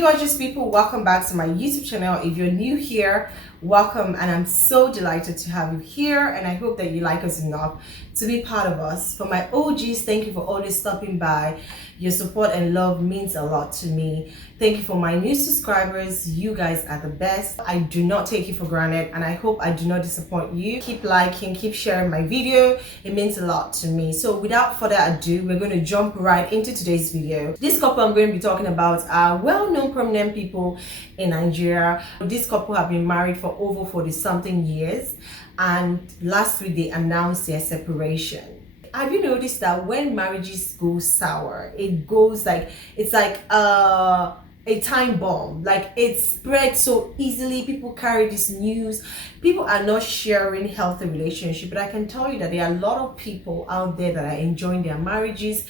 Hey gorgeous people, welcome back to my YouTube channel. If you're new here, welcome, and I'm so delighted to have you here, and I hope that you like us enough to be part of us. For my OGs, thank you for always stopping by. Your support and love means a lot to me. Thank you for my new subscribers. You guys are the best. I do not take you for granted, and I hope I do not disappoint you. Keep liking, keep sharing my video. It means a lot to me. So without further ado, we're going to jump right into today's video. This couple I'm going to be talking about are well-known prominent people in Nigeria. This couple have been married for over 40-something years, and last week they announced their separation. Have you noticed that when marriages go sour, it goes like, it's like a time bomb, like it spreads so easily. People carry this news. People are not sharing healthy relationship, but I can tell you that there are a lot of people out there that are enjoying their marriages.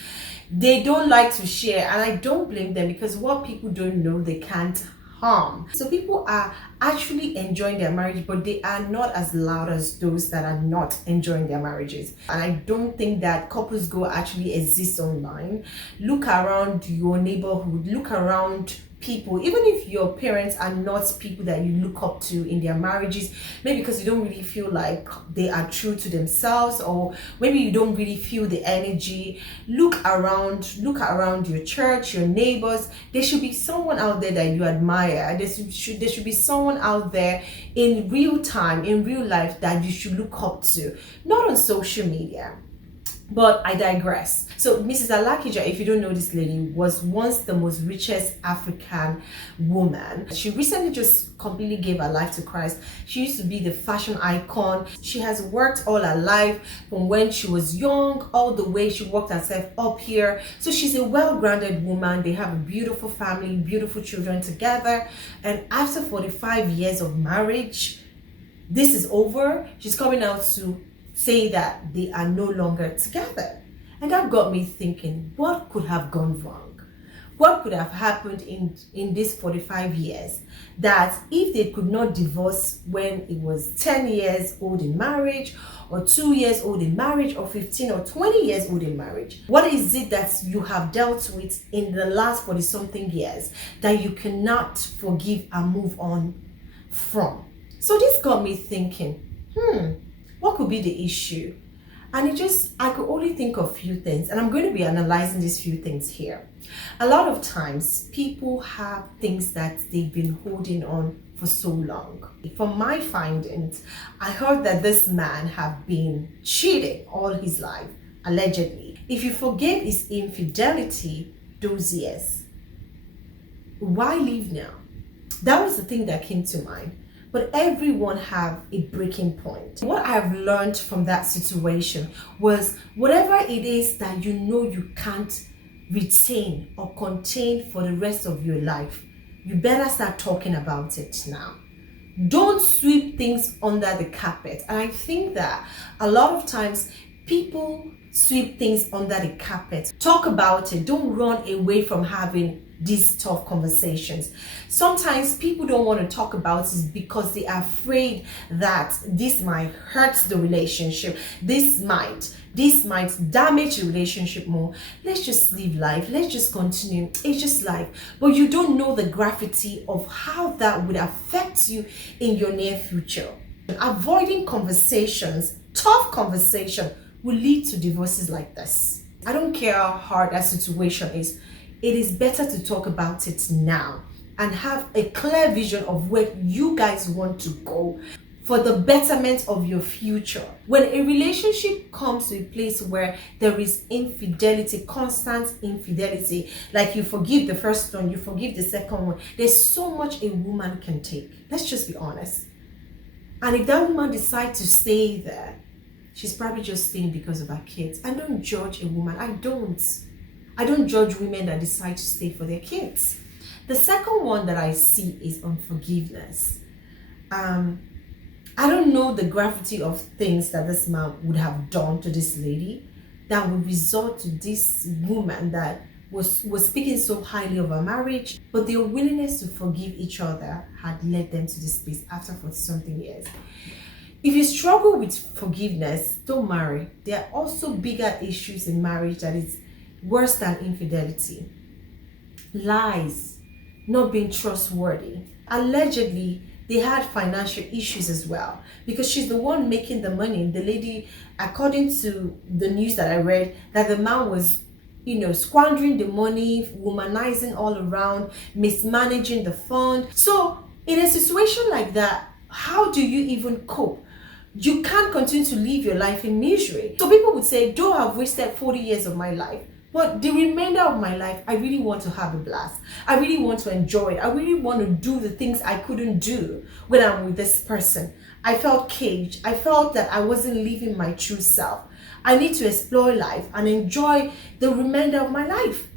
They don't like to share, and I don't blame them, because what people don't know, they can't harm. So people are actually enjoying their marriage, but they are not as loud as those that are not enjoying their marriages. And I don't think that couples go actually exist online. Look around your neighborhood, look around people. Even if your parents are not people that you look up to in their marriages, maybe because you don't really feel like they are true to themselves, or maybe you don't really feel the energy, look around your church, your neighbors. There should be someone out there that you admire. There should be someone out there in real time, in real life, that you should look up to, not on social media. But I digress. So Mrs. Alakija, if you don't know this lady, was once the most richest African woman. She recently just completely gave her life to Christ. She used to be the fashion icon. She has worked all her life, from when she was young all the way. She worked herself up here. So she's a well-grounded woman. They have a beautiful family, beautiful children together. And after 45 years of marriage, this is over. She's coming out to say that they are no longer together. And that got me thinking, what could have gone wrong? What could have happened in this 45 years, that if they could not divorce when it was 10 years old in marriage, or 2 years old in marriage, or 15 or 20 years old in marriage? What is it that you have dealt with in the last 40-something years that you cannot forgive and move on from? So this got me thinking, what could be the issue? And I could only think of a few things, and I'm going to be analyzing these few things here. A lot of times, people have things that they've been holding on for so long. From my findings, I heard that this man have been cheating all his life, allegedly. If you forgave his infidelity those years, why leave now? That was the thing that came to mind. But everyone have a breaking point. What I've learned from that situation was, whatever it is that you know you can't retain or contain for the rest of your life, you better start talking about it now. Don't sweep things under the carpet. And I think that a lot of times people sweep things under the carpet. Talk about it. Don't run away from having these tough conversations. Sometimes people don't want to talk about it because they are afraid that this might hurt the relationship. This might damage the relationship more. Let's just live life. Let's just continue. It's just life. But you don't know the gravity of how that would affect you in your near future. Avoiding conversations, tough conversation, will lead to divorces like this. I don't care how hard that situation is. It is better to talk about it now and have a clear vision of where you guys want to go for the betterment of your future. When a relationship comes to a place where there is infidelity, constant infidelity, like you forgive the first one, you forgive the second one, there's so much a woman can take. Let's just be honest. And if that woman decides to stay there, she's probably just staying because of her kids. I don't judge a woman. I don't judge women that decide to stay for their kids. The second one that I see is unforgiveness. I don't know the gravity of things that this man would have done to this lady that would result to this woman that was speaking so highly of her marriage, but their willingness to forgive each other had led them to this place after 40-something years. If you struggle with forgiveness, don't marry. There are also bigger issues in marriage that is worse than infidelity. Lies, not being trustworthy. Allegedly, they had financial issues as well because she's the one making the money. The lady, according to the news that I read, that the man was, squandering the money, womanizing all around, mismanaging the fund. So in a situation like that, how do you even cope? You can't continue to live your life in misery. So people would say, though I've wasted 40 years of my life, but the remainder of my life, I really want to have a blast. I really want to enjoy it. I really want to do the things I couldn't do when I'm with this person. I felt caged. I felt that I wasn't living my true self. I need to explore life and enjoy the remainder of my life.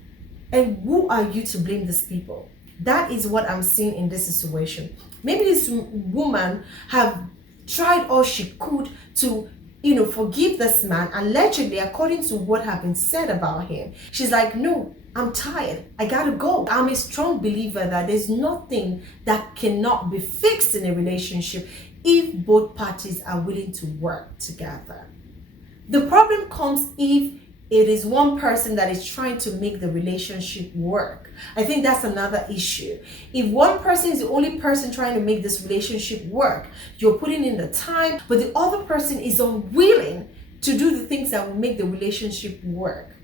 And who are you to blame these people? That is what I'm seeing in this situation. Maybe this woman have tried all she could to forgive this man. Allegedly, according to what have been said about him, she's like, no, I'm tired. I gotta go. I'm a strong believer that there's nothing that cannot be fixed in a relationship if both parties are willing to work together. The problem comes if it is one person that is trying to make the relationship work. I think that's another issue. If one person is the only person trying to make this relationship work, you're putting in the time, but the other person is unwilling to do the things that will make the relationship work,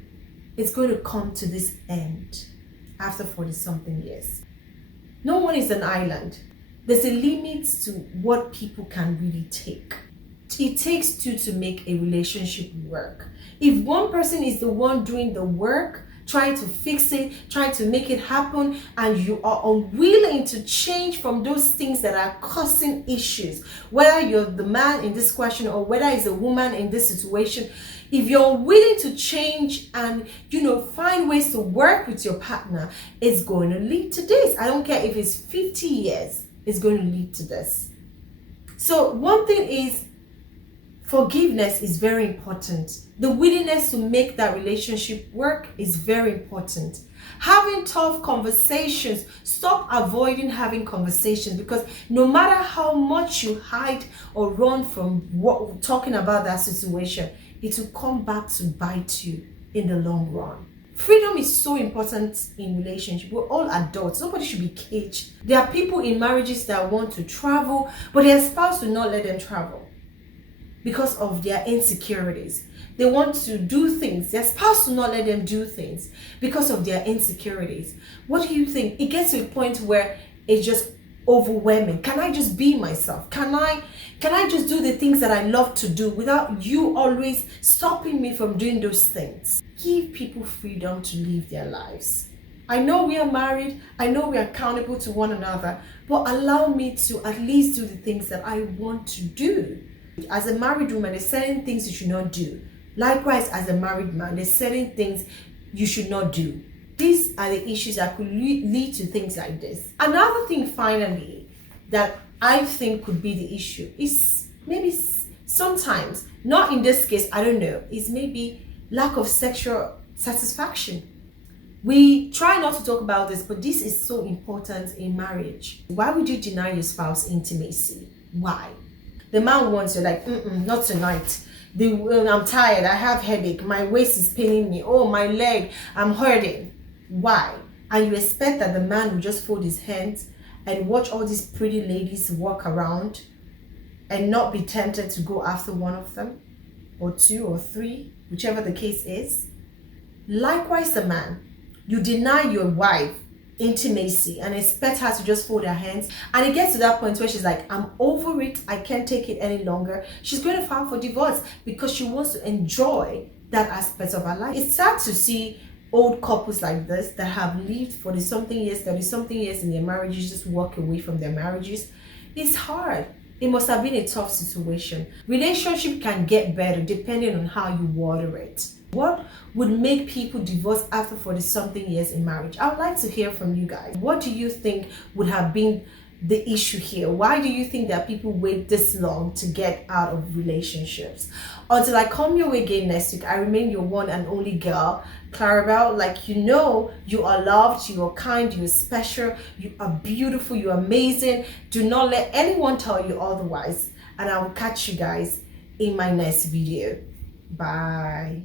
it's going to come to this end after 40-something years. No one is an island. There's a limit to what people can really take. It takes two to make a relationship work. If one person is the one doing the work, trying to fix it, trying to make it happen, and you are unwilling to change from those things that are causing issues, whether you're the man in this question or whether it's a woman in this situation, if you're willing to change and find ways to work with your partner, it's going to lead to this. I don't care if it's 50 years, it's going to lead to this. So one thing is, forgiveness is very important. The willingness to make that relationship work is very important. Having tough conversations, stop avoiding having conversations, because no matter how much you hide or run from talking about that situation, it will come back to bite you in the long run. Freedom is so important in relationships. We're all adults. Nobody should be caged. There are people in marriages that want to travel, but their spouse will not let them travel because of their insecurities. They want to do things. Their spouse will not let them do things because of their insecurities. What do you think? It gets to a point where it's just overwhelming. Can I just be myself? Can I just do the things that I love to do without you always stopping me from doing those things? Give people freedom to live their lives. I know we are married. I know we are accountable to one another, but allow me to at least do the things that I want to do. As a married woman, there's certain things you should not do. Likewise, as a married man, there's certain things you should not do. These are the issues that could lead to things like this. Another thing, finally, that I think could be the issue is maybe sometimes, not in this case, I don't know, is maybe lack of sexual satisfaction. We try not to talk about this, but this is so important in marriage. Why would you deny your spouse intimacy? Why? The man wants you, like, not tonight. I'm tired, I have headache, my waist is paining me, oh, my leg, I'm hurting. Why? And you expect that the man will just fold his hands and watch all these pretty ladies walk around and not be tempted to go after one of them, or two or three, whichever the case is? Likewise, the man, you deny your wife intimacy and expect her to just fold her hands, and it gets to that point where she's like, I'm over it, I can't take it any longer. She's going to file for divorce because she wants to enjoy that aspect of her life. It's sad to see old couples like this that have lived for 40-something years, 30-something years in their marriages just walk away from their marriages. It's hard. It must have been a tough situation. Relationship can get better depending on how you water it. What would make people divorce after 40-something years in marriage? I would like to hear from you guys. What do you think would have been the issue here? Why do you think that people wait this long to get out of relationships? Until I come your way again next week, I remain your one and only girl, Clarabelle. Like, you are loved, you are kind, you are special, you are beautiful, you are amazing. Do not let anyone tell you otherwise. And I will catch you guys in my next video. Bye.